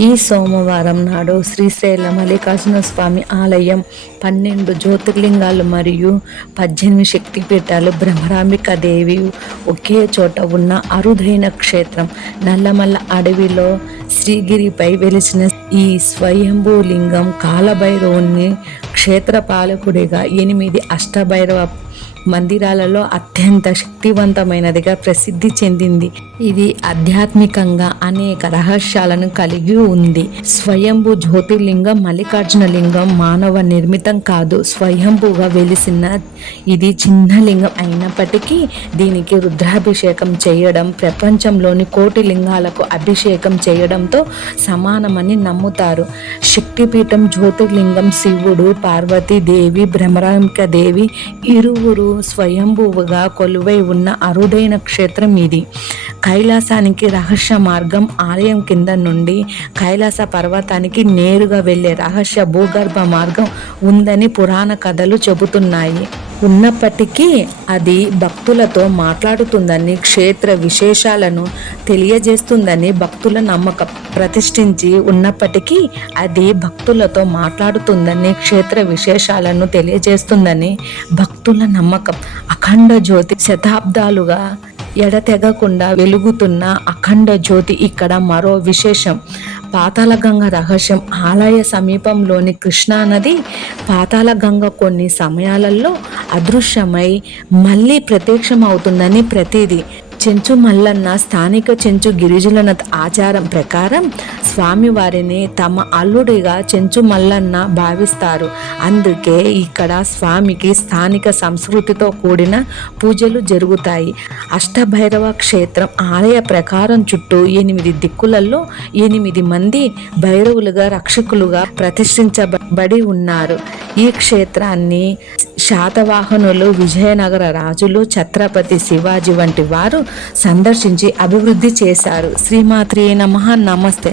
ఈ సోమవారం నాడు శ్రీశైల మల్లికార్జున స్వామి ఆలయం 12 జ్యోతిర్లింగాలు మరియు 18 శక్తిపీఠాలు భ్రమరాంబిక దేవి ఒకే చోట ఉన్న అరుదైన క్షేత్రం. నల్లమల్ల అడవిలో శ్రీగిరిపై వెలిసిన ఈ స్వయంభూలింగం కాలభైరవుని క్షేత్రపాలకుడిగా 8 అష్టభైరవ మందిరాలలో అత్యంత శక్తివంతమైనదిగా ప్రసిద్ధి చెందింది. ఇది ఆధ్యాత్మికంగా అనేక రహస్యాలను కలిగి ఉంది. స్వయంభూ జ్యోతిర్లింగం మల్లికార్జున లింగం మానవ నిర్మితం కాదు, స్వయంభూగా వెలిసిన ఇది చిన్న లింగం అయినప్పటికీ దీనికి రుద్రాభిషేకం చేయడం ప్రపంచంలోని 1 కోటి లింగాలకు అభిషేకం చేయడంతో సమానమని నమ్ముతారు. శక్తిపీఠం జ్యోతిర్లింగం శివుడు, పార్వతీదేవి, భ్రమరాంబిక దేవి ఇరువురు స్వయంభువుగా కొలువై ఉన్న అరుదైన క్షేత్రం ఇది. కైలాసానికి రహస్య మార్గం ఆలయం కింద నుండి కైలాస పర్వతానికి నేరుగా వెళ్లే రహస్య భూగర్భ మార్గం ఉందని పురాణ కథలు చెబుతున్నాయి. ఉన్నప్పటికీ అది భక్తులతో మాట్లాడుతుందని, క్షేత్ర విశేషాలను తెలియజేస్తుందని భక్తుల నమ్మకం. ప్రతిష్ఠించి ఉన్నప్పటికీ అది భక్తులతో మాట్లాడుతుందని, క్షేత్ర విశేషాలను తెలియజేస్తుందని భక్తుల నమ్మకం. అఖండ జ్యోతి శతాబ్దాలుగా ఎడతెగకుండా వెలుగుతున్న అఖండ జ్యోతి ఇక్కడ మరో విశేషం. పాతాళగంగ రహస్యం. ఆలయ సమీపంలోని కృష్ణానది పాతాళగంగ కొన్ని సమయాలలో అదృశ్యమై మళ్ళీ ప్రత్యక్షమవుతుందని ప్రతీది. చెంచు మల్లన్న స్థానిక చెంచు గిరిజనుల ఆచారం ప్రకారం స్వామివారిని తమ అల్లుడిగా చెంచు మల్లన్న భావిస్తారు. అందుకే ఇక్కడ స్వామికి స్థానిక సంస్కృతితో కూడిన పూజలు జరుగుతాయి. అష్టభైరవ క్షేత్రం. ఆలయ ప్రకారం చుట్టూ 8 దిక్కులలో 8 మంది భైరవులుగా రక్షకులుగా ప్రతిష్ఠించబడి ఉన్నారు. ఈ క్షేత్రాన్ని శాతవాహనులు, విజయనగర రాజులు, ఛత్రపతి శివాజీ వంటి వారు సందర్శించి అభివృద్ధి చేశారు. శ్రీమాత్రే నమః. నమస్తే.